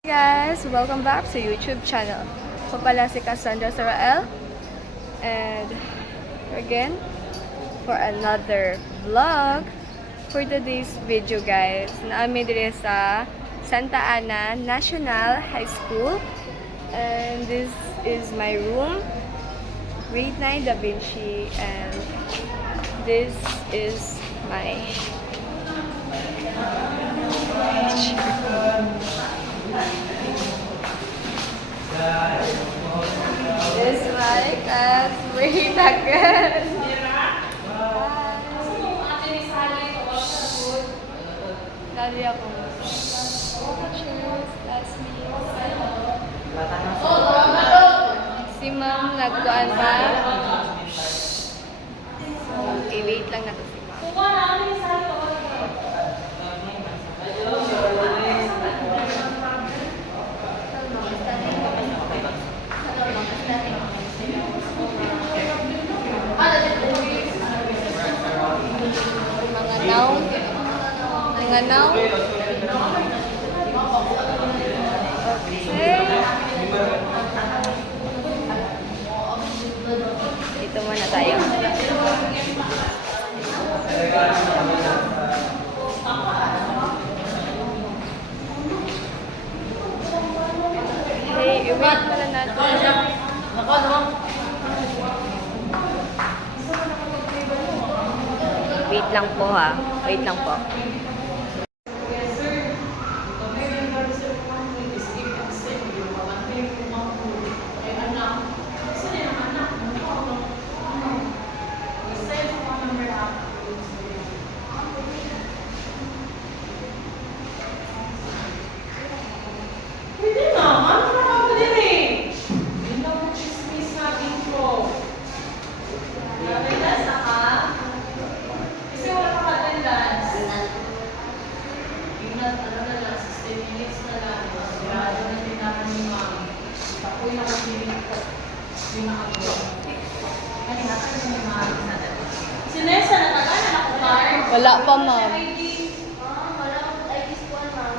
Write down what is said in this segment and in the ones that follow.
Guys, welcome back to YouTube channel. Ako pala si Cassandra Sarael and again for another vlog for today's video guys. Naami dire sa Santa Ana National High School and this is my room, grade 9 Da Vinci, and this is my this my classmate again. Lali ako. Cheers, classmates. Si ma'am nagkuhan pa. Okay, wait lang na to si ma'am. Mga now. Okay. Dito muna tayo. Hey, i-wait muna natin. Wait lang po ha. Wait lang po. Sinesa na taga na nakutar? Wala pa, ma'am. Wala ko ay kispuan, ma'am.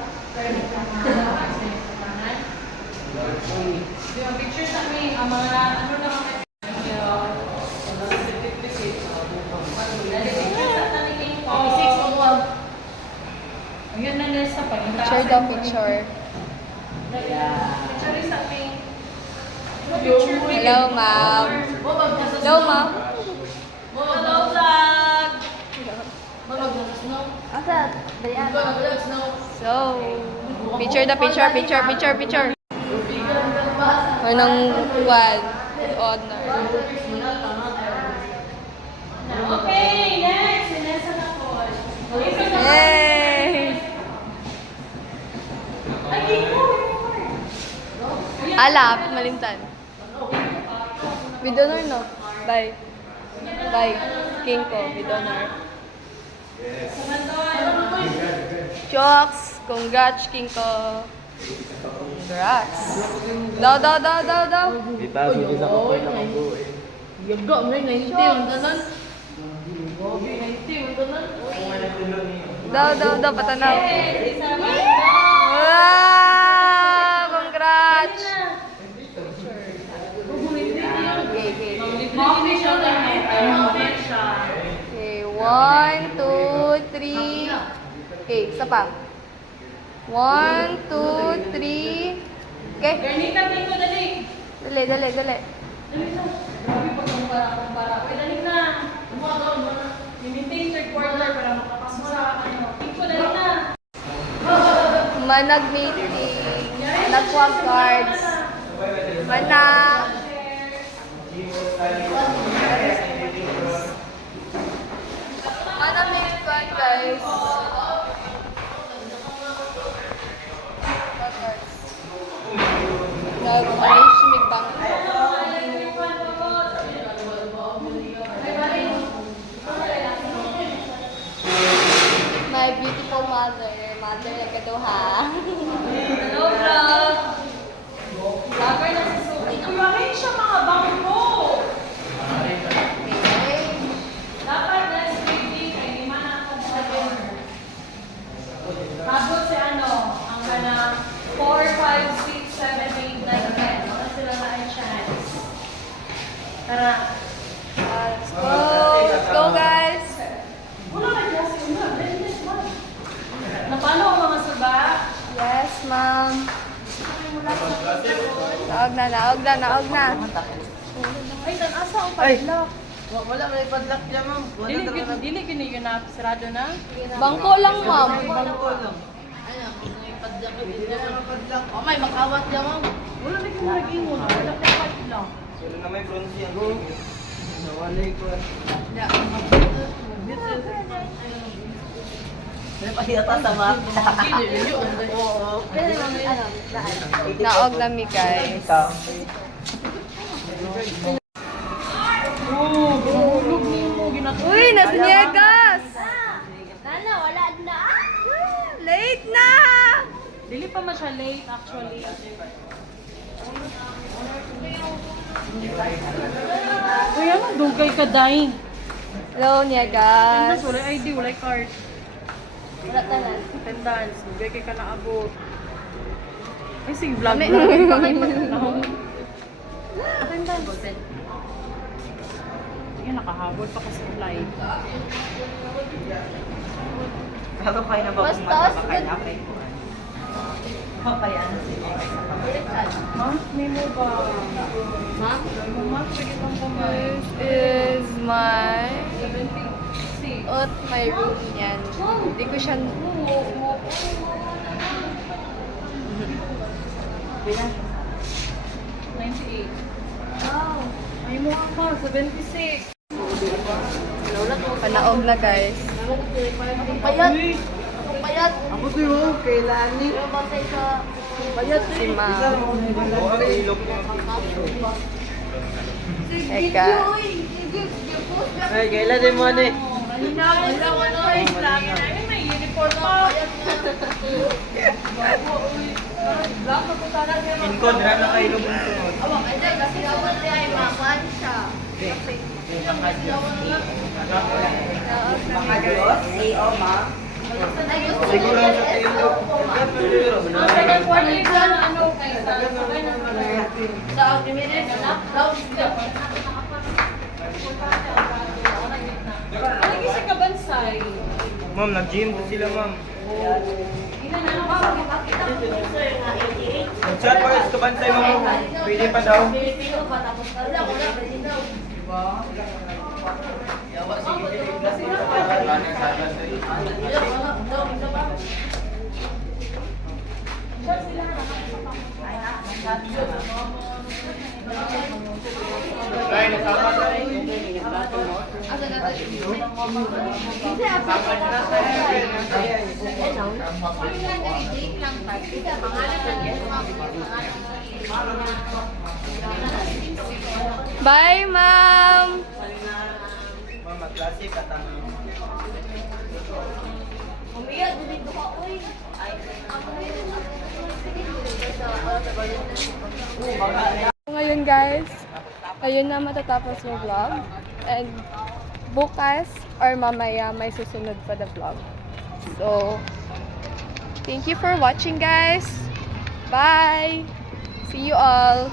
Di ba picture sa amin, ang mga ano na mga ayun na nila sa pagkita. Picture daw, picture. Picture sa amin. Hello, ma'am. Hello, ma'am. Hello, vlog! Asa? So, picture daw, picture. Anong one? Honor. Okay, next! Sinesa na po. Yay! Ay, Kiko! Alap, malimtan. With honor, no? Bye. Bye. King ko, with honor. Jokes! Congrats, King ko. Congrats. Daw. Kita, sige sa kapoy na mag-uwi. Yaga, may 90 yung tanan. Daw, patanaw. Wow! Congrats! Okay. Okay, 1, 2, 3. Okay, isa pa. 1, 2, 3. Okay. Garnita, Kiko, dali. Dali. Dali na. Grabe pag kumpara. Okay, dali na. I-maintain third quarter para makapasok sa ano. Kiko, dali na. Manag meeting. Natwag cards. Manag. Manag meeting card, guys. Nag-arrange si Migbang. My beautiful mother na kaduha. Hello, vlog. Vlogger na si Suki. Kurahin siya mga bangko. Okay. Dapat next week ay di man ako sa dinner. Habot si ano, ang kana 4, 5, Tara. Let's go! Let's go, guys! Napalo ang mga suba? Yes, ma'am. Naog na, naog na, naog na. Ay, asa ang padlock? Wala may padlock niya, ma'am. Dili gini yun na, sarado na? Bangko lang, ma'am. Bangko lang. Oh, may makawat niya, ma'am. Wala na kong nag-ingon. Wala na padlock. Wala na may bronze yan. Nawalay ko. Napahiyata sa mapita. Oo. Naog na mi, guys. Oh, gumulog niyo mo. Ginagawa. Uy, nasa Niegas! Nana, wala na. Late na! Dili pa man siya late, actually. Uy, ano? Dugay ka, Day. Hello, Niegas. Tendas, wala ID, wala card. Wala tanan. Tendas, dugay kay ka naabot. Ay, sige, vlog Kami- vlog. Attendance. Sige, nakahabol pa kasi flight. Bago kayo na ba kung Bastos, matapakay na kayo? Papayaan si Ha? May mo ba? Ha? Mama, sige pang kumain. This is my... 76. my room yan. Hindi ko siya... 98. Wow. May mo ka, 76. Panaog na, guys. Payat. Payat. Ako to yun, kailan ni? Payat si ma'am. Oo, ang ilok niya. Eka. Ay, kailan din mo ni? May uniform pa. Inkod, na na kayo ilok ng sunod. Makalos? Oo, ma'am. Siguro sa tayo ilok. Second one is ano kay sa Lagi si Kabansay. Ma'am, nag-gym po sila, ma'am. Nag-chat pa sa kabansay, ma'am. Pwede pa daw. Bye, ma'am! Ma'am, mag-klase ka tanong. Ngayon, guys, ayun na matatapos yung vlog. And bukas or mamaya may susunod pa the vlog. So, thank you for watching, guys. Bye! See you all!